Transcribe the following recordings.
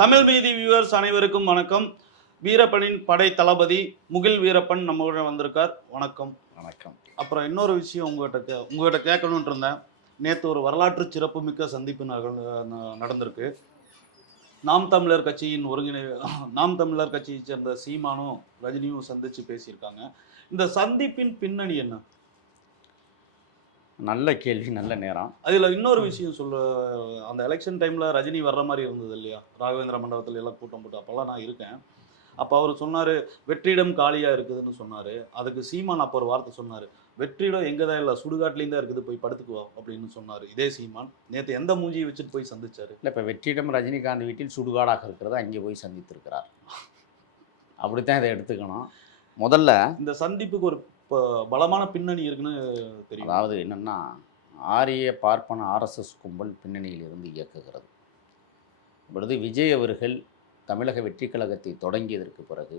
தமிழ் மீதி வியூவர்ஸ் அனைவருக்கும் வணக்கம். வீரப்பனின் படை தளபதி முகில் வீரப்பன் நம்மளோட வந்திருக்கார். வணக்கம். வணக்கம். அப்புறம் இன்னொரு விஷயம் உங்ககிட்ட கேட்கணும்னு இருந்தேன். நேற்று ஒரு வரலாற்று சிறப்புமிக்க சந்திப்பு நடந்திருக்கு. நாம் தமிழர் கட்சியின் நாம் தமிழர் கட்சியை சேர்ந்த சீமானும் ரஜினியும் சந்திச்சு பேசியிருக்காங்க. இந்த சந்திப்பின் பின்னணி என்ன? நல்ல கேள்வி, நல்ல நேரம். அதில் இன்னொரு விஷயம் அந்த எலெக்ஷன் டைமில் ரஜினி வர்ற மாதிரி இருந்தது இல்லையா? ராகவேந்திர மண்டபத்தில் எல்லாம் கூட்டம் போட்டு அப்போல்லாம் நான் இருக்கேன். அப்போ அவர் சொன்னார், வெற்றிடம் காலியாக இருக்குதுன்னு சொன்னார். அதுக்கு சீமான் அப்போ ஒரு வார்த்தை சொன்னார், வெற்றிடம் எங்கே தான் இல்லை, சுடுகாட்லேயும் தான் இருக்குது, போய் படுத்துக்குவா அப்படின்னு சொன்னார். இதே சீமான் நேற்று எந்த மூஞ்சியை வச்சுட்டு போய் சந்திச்சார்? இல்லை, இப்போ வெற்றிடம் ரஜினிகாந்த் வீட்டில் சுடுகாடாக இருக்கிறதா அங்கே போய் சந்தித்திருக்கிறார். அப்படித்தான் இதை எடுத்துக்கணும். முதல்ல இந்த சந்திப்புக்கு ஒரு பலமான பின்னணி இருக்குன்னு தெரியும். அதாவது என்னென்னா, ஆரிய பார்ப்பன ஆர்எஸ்எஸ் கும்பல் பின்னணியில் இருந்து இயக்குகிறது. இப்பொழுது விஜய் அவர்கள் தமிழக வெற்றி கழகத்தை தொடங்கியதற்கு பிறகு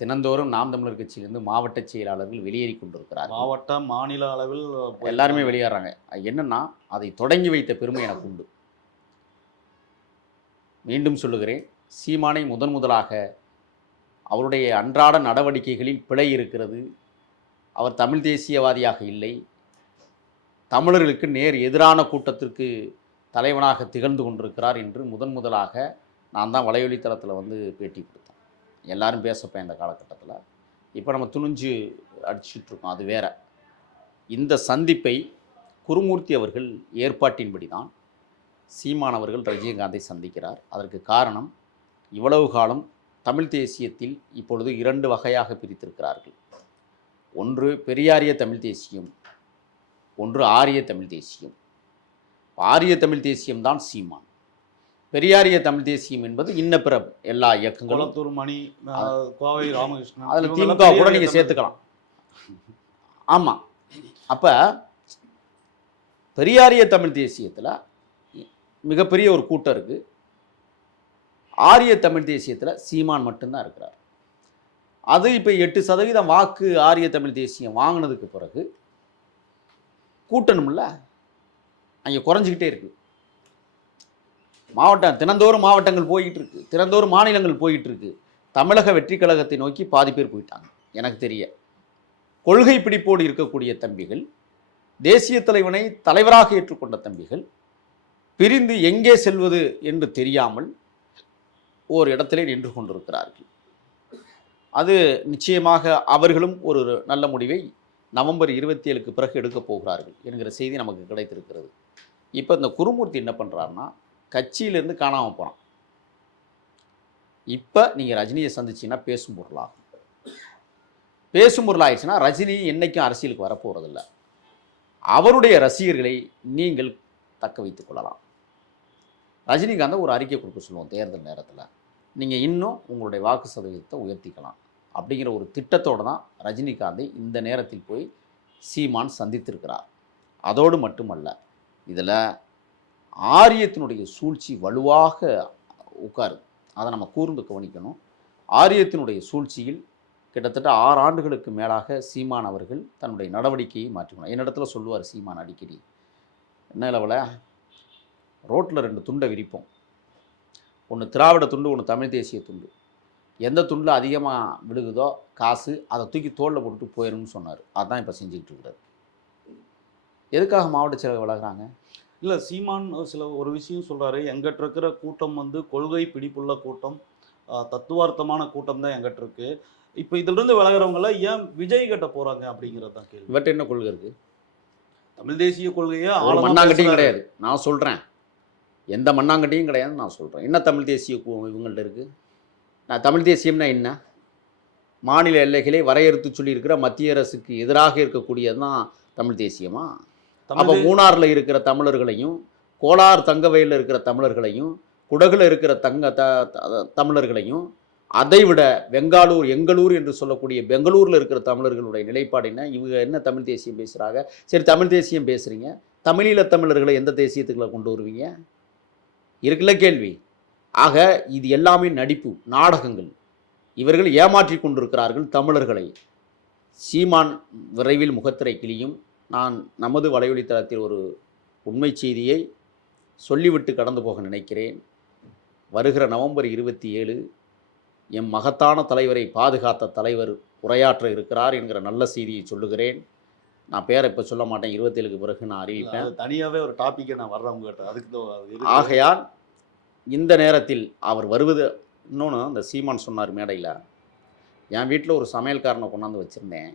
தினந்தோறும் நாம் தமிழர் கட்சியிலிருந்து மாவட்ட செயலாளர்கள் வெளியேறி கொண்டிருக்கிறார். மாவட்ட மாநில அளவில் எல்லாருமே வெளியேறாங்க. என்னென்னா, அதை தொடங்கி வைத்த பெருமை எனக்கு உண்டு. மீண்டும் சொல்லுகிறேன், சீமானை முதலாக அவருடைய அன்றாட நடவடிக்கைகளில் பிழை இருக்கிறது, அவர் தமிழ் தேசியவாதியாக இல்லை, தமிழர்களுக்கு நேர் எதிரான கூட்டத்திற்கு தலைவனாக திகழ்ந்து கொண்டிருக்கிறார் என்று முதலாக நான் தான் வலையொலித்தளத்தில் பேட்டி கொடுத்தேன். எல்லாரும் பேசப்பேன் இந்த காலகட்டத்தில். இப்போ நம்ம துணிஞ்சு அடிச்சிட்ருக்கோம், அது வேற. இந்த சந்திப்பை குருமூர்த்தி அவர்கள் ஏற்பாட்டின்படி தான் சீமான் அவர்கள் ரஜினிகாந்தை சந்திக்கிறார். அதற்கு காரணம், இவ்வளவு காலம் தமிழ் தேசியத்தில் இப்பொழுது 2 வகையாக பிரித்திருக்கிறார்கள். ஒன்று பெரியாரிய தமிழ் தேசியம், ஒன்று ஆரிய தமிழ் தேசியம். ஆரிய தமிழ் தேசியம்தான் சீமான். பெரியாரிய தமிழ் தேசியம் என்பது இன்ன பிற எல்லா இயக்கங்களும், குளத்தூர் மணி, கோவை ராமகிருஷ்ணன், அதில் திமுக கூட நீங்கள் சேர்த்துக்கலாம். ஆமாம். அப்போ பெரியாரிய தமிழ் தேசியத்தில் மிகப்பெரிய ஒரு கூட்டம் இருக்குது. ஆரிய தமிழ் தேசியத்தில் சீமான் மட்டும்தான் இருக்கிறார். அது இப்போ 8% வாக்கு ஆரிய தமிழ் தேசியம் வாங்கினதுக்கு பிறகு கூட்டணும்ல, அங்கே குறைஞ்சிக்கிட்டே இருக்குது. தினந்தோறும் மாவட்டங்கள் போய்கிட்டு இருக்கு, தினந்தோறும் மாநிலங்கள் போய்கிட்டு இருக்கு. தமிழக வெற்றி கழகத்தை நோக்கி பாதி பேர் போயிட்டாங்க. எனக்கு தெரிய கொள்கை பிடிப்போடு இருக்கக்கூடிய தம்பிகள், தேசிய தலைவனை தலைவராக ஏற்றுக்கொண்ட தம்பிகள் பிரிந்து எங்கே செல்வது என்று தெரியாமல் ஓர் இடத்திலே நின்று கொண்டிருக்கிறார்கள். அது நிச்சயமாக அவர்களும் ஒரு நல்ல முடிவை நவம்பர் 27க்கு பிறகு எடுக்கப் போகிறார்கள் என்கிற செய்தி நமக்கு கிடைத்திருக்கிறது. இப்போ இந்த குருமூர்த்தி என்ன பண்ணுறாருன்னா, கட்சியிலேருந்து காணாமல் போகிறான். இப்போ நீங்கள் ரஜினியை சந்திச்சிங்கன்னா பேசும் பொருளாகும். பேசும் பொருளாகிடுச்சுன்னா ரஜினி என்றைக்கும் அரசியலுக்கு வரப்போகிறதில்ல. அவருடைய ரசிகர்களை நீங்கள் தக்க வைத்துக் கொள்ளலாம். ரஜினிகாந்தை ஒரு அறிக்கை கொடுக்க சொல்லுவோம் தேர்தல் நேரத்தில், நீங்கள் இன்னும் உங்களுடைய வாக்கு சதவீதத்தை உயர்த்திக்கலாம் அப்படிங்கிற ஒரு திட்டத்தோடு தான் ரஜினிகாந்தை இந்த நேரத்தில் போய் சீமான் சந்தித்திருக்கிறார். அதோடு மட்டுமல்ல, இதில் ஆரியத்தினுடைய சூழ்ச்சி வலுவாக உட்காருது. அதை நம்ம கூர்ந்து கவனிக்கணும். ஆரியத்தினுடைய சூழ்ச்சியில் கிட்டத்தட்ட 6 ஆண்டுகளுக்கு மேலாக சீமான் அவர்கள் தன்னுடைய நடவடிக்கையை மாற்றிக்கணும். என்னிடத்துல சொல்லுவார் சீமான் அடிக்கடி, என்ன லெவல ரோட்டில் 2 துண்டை விரிப்போம், ஒன்று திராவிட துண்டு, ஒன்று தமிழ் தேசிய துண்டு. எந்த துண்டில் அதிகமாக விழுகுதோ காசு, அதை தூக்கி தோளில் போட்டுட்டு போயிடும்னு சொன்னார். அதுதான் இப்போ செஞ்சுக்கிட்டு இருக்கிறார். எதுக்காக மாவட்ட செயலர் விலகிறாங்க? இல்லை, சீமான் ஒரு விஷயம் சொல்கிறாரு, எங்கிட்ட இருக்கிற கூட்டம் கொள்கை பிடிப்புள்ள கூட்டம், தத்துவார்த்தமான கூட்டம் தான் எங்கிட்ட இருக்குது. இப்போ இதிலிருந்து விலகிறவங்கள ஏன் விஜய் கிட்ட போகிறாங்க அப்படிங்கிறது தான் கேள்வி. இவர்கிட்ட என்ன கொள்கை இருக்குது? தமிழ் தேசிய கொள்கையே மண்ணாங்கட்டியும் கிடையாது. நான் சொல்கிறேன், எந்த மண்ணாங்கட்டியும் கிடையாதுன்னு நான் சொல்கிறேன். என்ன தமிழ் தேசிய இவங்கள்ட்ட இருக்குது? நான் தமிழ் தேசியம்னா என்ன? மாநில எல்லைகளை வரையறுத்து சொல்லியிருக்கிற மத்திய அரசுக்கு எதிராக இருக்கக்கூடியது தான் தமிழ் தேசியமா? அப்போ மூணாரில் இருக்கிற தமிழர்களையும், கோலார் தங்கவயலில் இருக்கிற தமிழர்களையும், குடகில் இருக்கிற தமிழர்களையும், அதைவிட பெங்காலூர் எங்களூர் என்று சொல்லக்கூடிய பெங்களூரில் இருக்கிற தமிழர்களுடைய நிலைப்பாடு என்ன? இவங்க என்ன தமிழ் தேசியம் பேசுகிறாங்க? சரி, தமிழ் தேசியம் பேசுகிறீங்க, தமிழீழ தமிழர்களை எந்த தேசியத்துக்குள்ள கொண்டு வருவீங்க? இருக்குல்ல கேள்வி. ஆக இது எல்லாமே நடிப்பு, நாடகங்கள். இவர்கள் ஏமாற்றி கொண்டிருக்கிறார்கள் தமிழர்களை. சீமான் விரைவில் முகத்திரை கிளியும். நான் நமது வலையொலித்தளத்தில் ஒரு உண்மை செய்தியை சொல்லிவிட்டு கடந்து போக நினைக்கிறேன். வருகிற நவம்பர் 27 எம் மகத்தான தலைவரை பாதுகாத்த தலைவர் உரையாற்ற இருக்கிறார் என்கிற நல்ல செய்தியை சொல்லுகிறேன். நான் பேரை இப்போ சொல்ல மாட்டேன், 27க்கு பிறகு நான் அறிவிப்பேன். தனியாகவே ஒரு டாப்பிக்கை நான் வர்றவங்க கேட்டேன், அதுக்கு தான் அது இருக்கு. ஆகையால் இந்த நேரத்தில் அவர் வருவது, இன்னொன்று அந்த சீமான் சொன்னார் மேடையில், என் வீட்டில் ஒரு சமையல்காரனை கொண்டாந்து வச்சுருந்தேன்,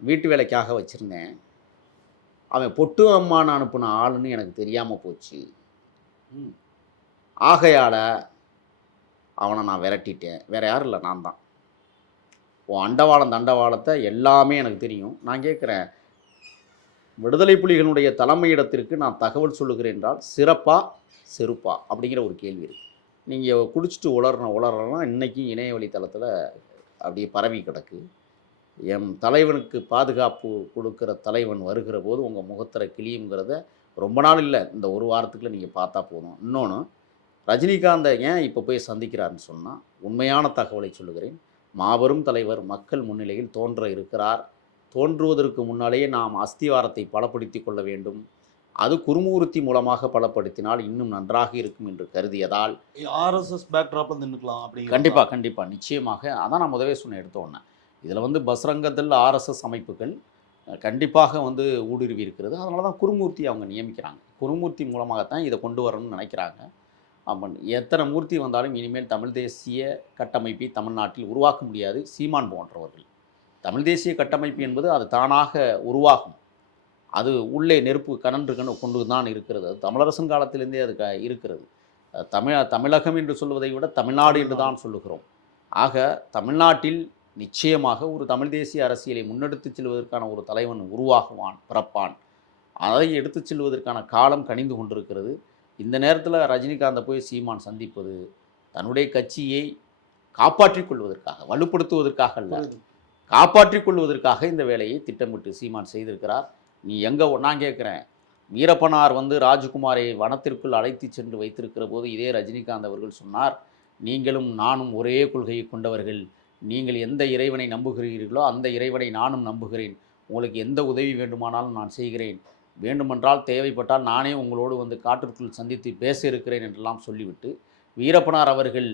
வீட்டு வேலைக்காக வச்சுருந்தேன், அவன் பொட்டு அம்மான்னு அனுப்புன ஆளுன்னு எனக்கு தெரியாமல் போச்சு, ஆகையால் அவனை நான் விரட்டிட்டேன். வேறு யாரும் இல்லை, நான் தான். உன் அண்டவாளம் தண்டவாளத்தை எல்லாமே எனக்கு தெரியும். நான் கேட்குறேன், விடுதலை புலிகளுடைய தலைமையிடத்திற்கு நான் தகவல் சொல்லுகிறேன் என்றால் சிறப்பா செருப்பா அப்படிங்கிற ஒரு கேள்வி இருக்குது. நீங்கள் குடிச்சிட்டு உளறலாம் இன்றைக்கி இணைய வழித்தளத்தில் அப்படியே பரவி கிடக்கு. என் தலைவனுக்கு பாதுகாப்பு கொடுக்குற தலைவன் வருகிற போது உங்கள் முகத்திர கிளியுங்கிறத ரொம்ப நாள் இல்லை, இந்த ஒரு வாரத்துக்குள்ள நீங்கள் பார்த்தா போதும். இன்னொன்று, ரஜினிகாந்தை ஏன் இப்போ போய் சந்திக்கிறார்னு சொன்னால் உண்மையான தகவலை சொல்லுகிறேன். மாபெரும் தலைவர் மக்கள் முன்னிலையில் தோன்ற இருக்கிறார். தோன்றுவதற்கு முன்னாலேயே நாம் அஸ்திவாரத்தை பலப்படுத்தி கொள்ள வேண்டும். அது குருமூர்த்தி மூலமாக பலப்படுத்தினால் இன்னும் நன்றாக இருக்கும் என்று கருதியதால் ஆர்எஸ்எஸ் பேக்ட்ராப்பில் நின்றுக்கலாம் அப்படி. கண்டிப்பாக நிச்சயமாக. அதான் நான் முதவே சொன்ன எடுத்தோன்னே, இதில் பஸ்ரங்கத்தில் ஆர்எஸ்எஸ் அமைப்புகள் கண்டிப்பாக ஊடுருவி இருக்கிறது. அதனால தான் குருமூர்த்தி அவங்க நியமிக்கிறாங்க. குருமூர்த்தி மூலமாகத்தான் இதை கொண்டு வரணும்னு நினைக்கிறாங்க. எத்தனை மூர்த்தி வந்தாலும் இனிமேல் தமிழ் தேசிய கட்டமைப்பை தமிழ்நாட்டில் உருவாக்க முடியாது. சீமான் போன்றவர்கள், தமிழ் தேசிய கட்டமைப்பு என்பது அது தானாக உருவாகும். அது உள்ளே நெருப்பு கனன்று கொண்டு தான் இருக்கிறது. அது தமிழரசன் காலத்திலேருந்தே அது இருக்கிறது. தமிழகம் என்று சொல்வதை விட தமிழ்நாடு என்று தான் சொல்லுகிறோம். ஆக தமிழ்நாட்டில் நிச்சயமாக ஒரு தமிழ் தேசிய அரசியலை முன்னெடுத்துச் செல்வதற்கான ஒரு தலைவன் உருவாகுவான், பிறப்பான். அதை எடுத்துச் செல்வதற்கான காலம் கனிந்து கொண்டிருக்கிறது. இந்த நேரத்தில் ரஜினிகாந்தை போய் சீமான் சந்திப்பது தன்னுடைய கட்சியை காப்பாற்றிக் கொள்வதற்காக, வலுப்படுத்துவதற்காக அல்ல, காப்பாற்றிக் கொள்வதற்காக இந்த வேலையை திட்டமிட்டு சீமான் செய்திருக்கிறார். நீ எங்கே, நான் கேட்குறேன், வீரப்பனார் ராஜ்குமாரை வனத்திற்குள் அழைத்து சென்று வைத்திருக்கிற போது இதே ரஜினிகாந்த் அவர்கள் சொன்னார், நீங்களும் நானும் ஒரே கொள்கையை கொண்டவர்கள், நீங்கள் எந்த இறைவனை நம்புகிறீர்களோ அந்த இறைவனை நானும் நம்புகிறேன், உங்களுக்கு எந்த உதவி வேண்டுமானாலும் நான் செய்கிறேன், வேண்டுமென்றால் தேவைப்பட்டால் நானே உங்களோடு காட்டிற்குள் சந்தித்து பேச இருக்கிறேன் என்றெல்லாம் சொல்லிவிட்டு, வீரப்பனார் அவர்கள்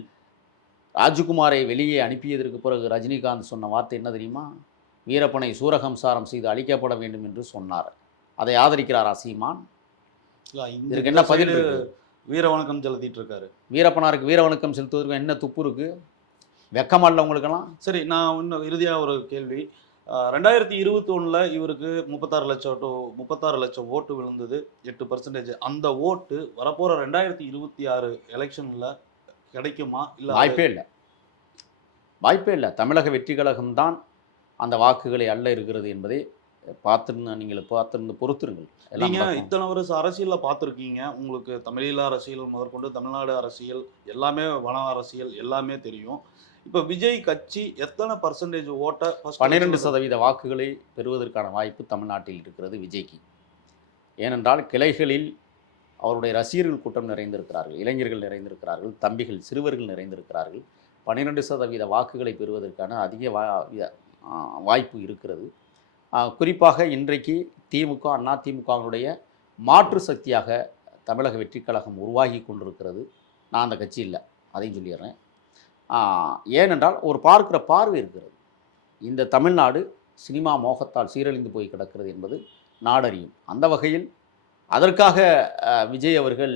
ராஜ்குமாரை வெளியே அனுப்பியதற்கு பிறகு ரஜினிகாந்த் சொன்ன வார்த்தை என்ன தெரியுமா? வீரப்பனை சூரகம்சாரம் செய்து அழிக்கப்பட வேண்டும் என்று சொன்னார். அதை ஆதரிக்கிறாரா சீமான்? இதற்கு என்ன பதில் இருக்கு? வீர வணக்கம் செலுத்திட்டு இருக்காரு. வீரப்பனாருக்கு வீர வணக்கம் செலுத்துவதற்கு என்ன துப்பு இருக்கு? வெக்கமல்ல உங்களுக்கெல்லாம்? சரி, நான் இன்னும் இறுதியாக ஒரு கேள்வி. 2021 இவருக்கு 36 லட்சம் ஓட்டு விழுந்தது, 8%. அந்த ஓட்டு வரப்போகிற 2026 எலெக்ஷனில் கிடைக்குமா? இல்லை, வாய்ப்பே இல்லை. தமிழக வெற்றி கழகம்தான் அந்த வாக்குகளை அள்ள இருக்கிறது என்பதை பார்த்திருந்து பொறுத்திருங்கள். நீங்கள் இத்தனை வருஷம் அரசியலில் பார்த்துருக்கீங்க, உங்களுக்கு தமிழீழ அரசியல் முதற்கொண்டு தமிழ்நாடு அரசியல் எல்லாமே, வன அரசியல் எல்லாமே தெரியும். இப்போ விஜய் கட்சி எத்தனை % ஓட்டை, 12% வாக்குகளை பெறுவதற்கான வாய்ப்பு தமிழ்நாட்டில் இருக்கிறது விஜய்க்கு. ஏனென்றால் கிளைகளில் அவருடைய ரசிகர்கள் கூட்டம் நிறைந்திருக்கிறார்கள், இளைஞர்கள் நிறைந்திருக்கிறார்கள், தம்பிகள் சிறுவர்கள் நிறைந்திருக்கிறார்கள். 12% வாக்குகளை பெறுவதற்கான அதிக வாய்ப்பு இருக்கிறது. குறிப்பாக இன்றைக்கு திமுக, அதிமுகவினுடைய மாற்று சக்தியாக தமிழக வெற்றி கழகம் உருவாகி கொண்டிருக்கிறது. நான் அந்த கட்சி இல்லை, அதையும் சொல்லிடுறேன். ஏனென்றால் ஒரு பார்க்குற பார்வை இருக்கிறது. இந்த தமிழ்நாடு சினிமா மோகத்தால் சீரழிந்து போய் கிடக்கிறது என்பது நாடறியும். அந்த வகையில் அதற்காக விஜய் அவர்கள்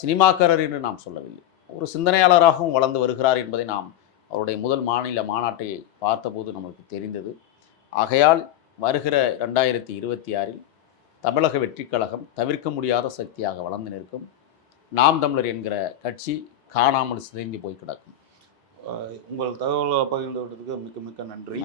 சினிமாக்காரர் என்று நாம் சொல்லவில்லை, ஒரு சிந்தனையாளராகவும் வளர்ந்து வருகிறார் என்பதை நாம் அவருடைய முதல் மாநில மாநாட்டை பார்த்தபோது நமக்கு தெரிந்தது. ஆகையால் வருகிற 2026 தமிழக வெற்றி கழகம் தவிர்க்க முடியாத சக்தியாக வளர்ந்து நிற்கும். நாம் தமிழர் என்கிற கட்சி காணாமல் சிதைந்து போய் கிடக்கும். உங்கள் தகவலை பகிர்ந்து விட்டதுக்கு மிக்க மிக்க நன்றி.